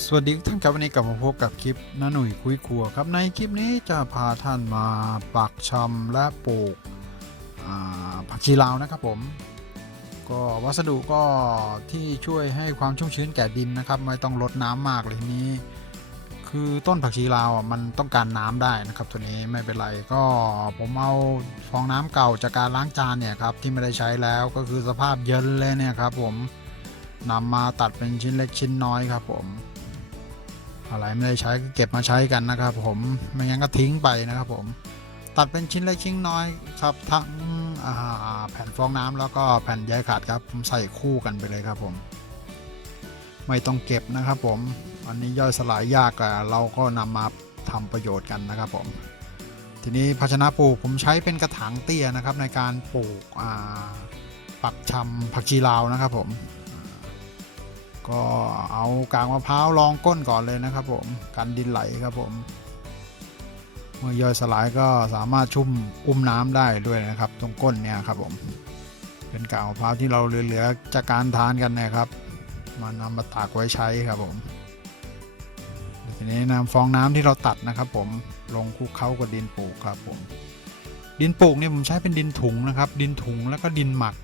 สวัสดีท่านครับวันนี้กลับมาพบกับคลิปน้าหนุ่ยคุยครัวครับในคลิปนี้จะพาท่านมาปักชำและปลูกผักชีลาวนะครับผม ก็วัสดุก็ที่ช่วยให้ความชุ่มชื้นแก่ดินนะครับ ไม่ต้องลดน้ำมากเลยนี้ คือต้นผักชีลาวมันต้องการน้ำได้นะครับ ตัวนี้ไม่เป็นไรก็ผมเอาฟองน้ำเก่าจากการล้างจานเนี่ยครับที่ไม่ได้ใช้แล้วก็คือสภาพเยินเลยเนี่ยครับผมนำมาตัดเป็นชิ้นเล็กชิ้นน้อยครับผม อะไรไม่ได้ใช้ก็เก็บมาใช้กันนะครับผมไม่งั้นก็ทิ้งไปนะครับผมตัดเป็นชิ้นเล็กชิ้นน้อยครับทั้งแผ่นฟองน้ำแล้วก็แผ่นใยขาดครับผมใส่คู่กันไปเลยครับผม ไม่ต้องเก็บนะครับผมอันนี้ย่อยสลายยากอะเราก็นำมาทำประโยชน์กันนะครับผม ทีนี้ภาชนะปลูกผมใช้เป็นกระถางเตี้ยนะครับในการปลูกปักชำผักชีลาวนะครับผม ก็เอากางมะพร้าวรองก้นก่อนเลยนะครับผมกันดินไหลครับผม เมื่อย่อยสลายก็สามารถชุ่มอุ้มน้ำได้ด้วยนะครับ ตรงก้นเนี่ยครับผมเป็นกางมะพร้าวที่เราเหลือๆจากการทานกันนะครับมานำมาตากไว้ใช้ครับผมทีนี้นำฟองน้ำที่เราตัดนะครับ ผมลงคลุกเคล้ากับดินปลูกครับผมดินปลูกเนี่ยผมใช้เป็นดินถุงนะครับ ดินถุงแล้วก็ดินหมัก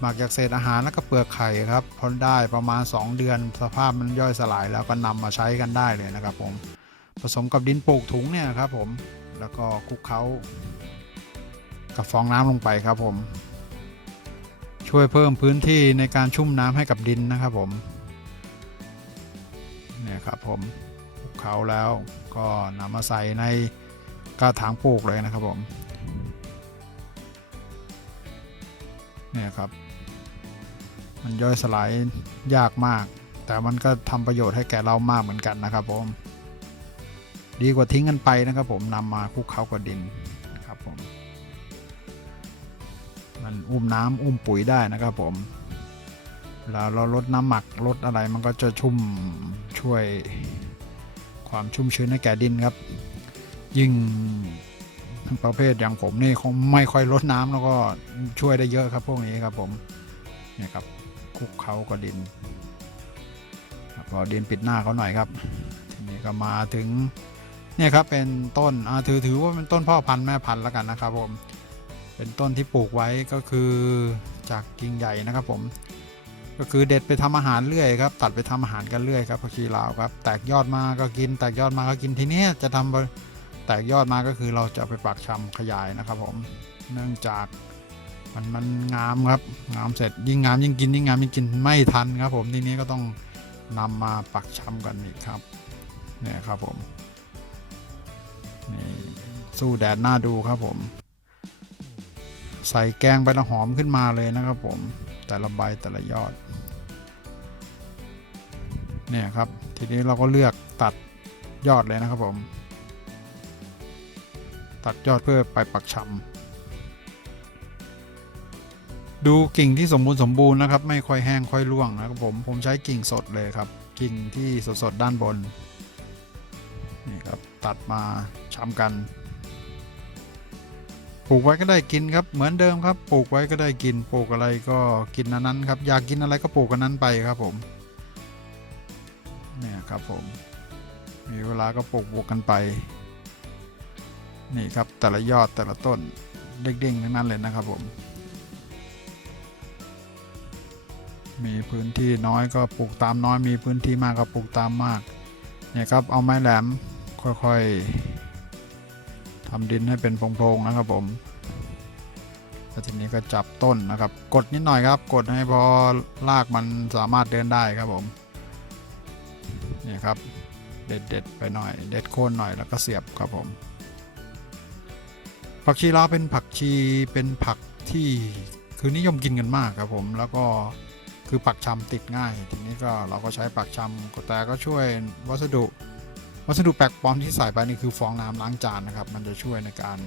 หมักจากเศษอาหารแล้วก็เปลือกไข่ครับพอได้ประมาณ 2 เดือน สภาพมันย่อยสลายแล้วก็นำมาใช้กันได้เลยนะครับผมผสมกับดินปลูกถุงเนี่ยครับผมแล้วก็คลุกเคล้ากับฟองน้ำลงไปครับผมช่วยเพิ่มพื้นที่ในการชุ่มน้ำให้กับดินนะครับผมเนี่ยครับผมคลุกเคล้าแล้วก็นำมาใส่ในกระถางปลูกเลยนะครับผมเนี่ยครับ มันย่อยสลายยากมาก แต่มันก็ทำประโยชน์ให้แก่เรามากเหมือนกันนะครับผม ดีกว่าทิ้งกันไปนะครับผมนำมาคลุกเคล้ากับดินครับผม มันอุ้มน้ำอุ้มปุ๋ยได้นะครับผมเวลาเราลดน้ำหมักลดอะไรมันก็จะชุ่มช่วยความชุ่มชื้นให้แก่ดินครับ ยิ่งประเภทอย่างผมนี่คงไม่ค่อยลดน้ำแล้วก็ช่วยได้เยอะครับพวกนี้ครับผมเนี่ยครับ คลุกเขากับดินแล้วก็ดินปิดหน้าเขาหน่อยครับทีนี้ก็มาถึงเนี่ยครับเป็นต้นอถือถือว่าเป็นต้นพ่อพันธุ์แม่พันธุ์แล้วกันนะครับผมเป็นต้นที่ปลูกไว้ก็คือจากกิ่งใหญ่นะครับผมก็คือเด็ดไปทำอาหารเรื่อยครับตัดไปทำอาหารกันเรื่อยครับผักชีลาวครับแตกยอดมาก็กิน แตกยอดมาก็กินทีนี้จะทำแตกยอดมาก็คือเราจะไปปักชำขยายนะครับผมเนื่องจาก มันมันงามครับงามเสร็จยิ่งงามยิ่งกินยิ่งงามยิ่งกินไม่ทันครับ ผมทีนี้ก็ต้องนำมาปักชำกันอีกครับเนี่ยครับผมนี่สู้แดดหน้าดูครับผม ใส่แกงไปละหอมขึ้นมาเลยนะครับผมแต่ละใบแต่ละยอดเนี่ยครับทีนี้เราก็เลือกตัดยอดเลยนะครับผม ตัดยอดเพื่อไปปักชำ ดูกิ่งที่สมบูรณ์สมบูรณ์นะครับ ไม่ค่อยแห้งค่อยร่วงนะครับผมผมใช้กิ่งสดเลยครับ กิ่งที่สดๆด้านบนนี่ครับตัดมาชำกันปลูกไว้ก็ได้กินครับเหมือนเดิมครับ ปลูกไว้ก็ได้กินปลูกอะไรก็กินอันนั้นครับ อยากกินอะไรก็ปลูกอันนั้นไปครับผมเนี่ยครับผมมีเวลาก็ปลูกบวกกันไป นี่ครับแต่ละยอดแต่ละต้นเด้งๆทั้งนั้นเลยนะครับผม มีพื้นที่น้อยก็ปลูกตามน้อยมีพื้นที่มากก็ปลูกตามมากเนี่ยครับเอาไม้แหลมค่อยๆทำดินให้เป็นโพรงๆนะครับผมแล้วทีนี้ก็จับต้นนะครับ กดนิดหน่อยครับ กดให้พอรากมันสามารถเดินได้ครับผมเนี่ยครับเด็ดเด็ดๆไปหน่อย เด็ดโคนหน่อยแล้วก็เสียบครับผม ผักชีลาวเป็นผักชีเป็นผักที่คือนิยมกินกันมากครับผมแล้วก็ คือปักชำติดง่าย ทีนี้ก็เราก็ใช้ปักชำแต่ก็ช่วยวัสดุ วัสดุแปลกปลอมที่ใส่ไปนี่คือฟองน้ำล้างจานนะครับ มันจะช่วยในการ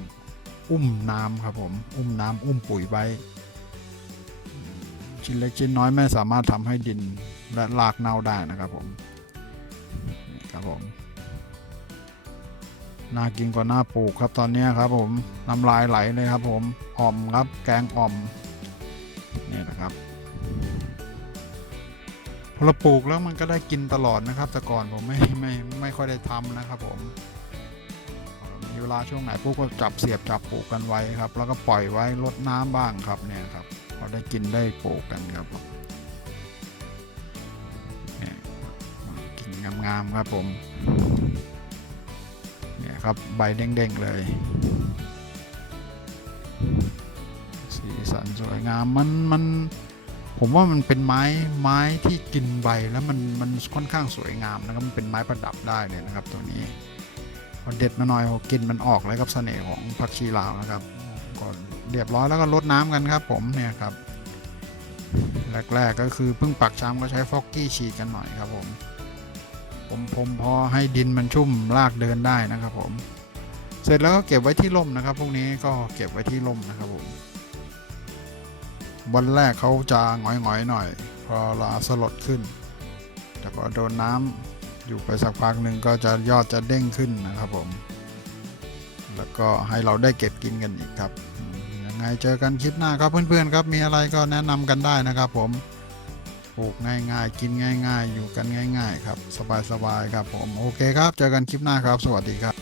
อุ้มน้ำครับผมอุ้มน้ำอุ้มปุ๋ยไว้ชิ้นเล็กชิ้นน้อยไม่สามารถทำให้ดินและรากเน่าได้นะครับผมนี่ครับผมน่ากินกว่าหน้าปลูกครับตอนนี้ครับผมน้ำลายไหลเลยครับผมอ่อมครับแกงอ่อมนี่นะครับ เราปลูกแล้วมันก็ได้กินตลอดนะครับ แต่ก่อนผมไม่ไม่ไม่ค่อยได้ทำนะครับ ผมมีเวลาช่วงไหนพวกก็จับเสียบจับปลูกกันไว้ครับ แล้วก็ปล่อยไว้รดน้ำบ้างครับเนี่ยครับพอได้กินได้ปลูกกันครับเนี่ยกินงามๆครับผมเนี่ยครับใบเด้งๆเลยสีสันสวยงามมันมัน ผมว่ามันเป็นไม้ไม้ที่กินใบแล้วมันมันค่อนข้างสวยงามนะครับมันเป็นไม้ประดับได้เลยนะครับ ตัวนี้พอเด็ดมาหน่อยพอกินมันออกเลยครับเสน่ห์ของผักชีลาวนะครับก็เรียบร้อยแล้วก็รดน้ำกันครับผมเนี่ยครับแรกๆก็คือเพิ่งปักชามก็ใช้ฟอกกี้ฉีดกันหน่อยครับผมผมผมพอให้ดินมันชุ่มรากเดินได้นะครับผม เสร็จแล้วก็เก็บไว้ที่ร่มนะครับ พวกนี้ก็เก็บไว้ที่ร่มนะครับผม วันแรกเขาจะหงอยๆหน่อย พอลาสลดขึ้น แต่พอโดนน้ำอยู่ไปสักพักหนึ่งก็จะยอดจะเด้งขึ้นนะครับผม แล้วก็ให้เราได้เก็บกินกันอีกครับ ยังไงเจอกันคลิปหน้าครับเพื่อนๆครับ มีอะไรก็แนะนำกันได้นะครับผม ปลูกง่ายๆ กินง่าย ๆ อยู่กันง่าย ๆ ครับ สบายๆครับผม โอเคครับ เจอกันคลิปหน้าครับ สวัสดีครับ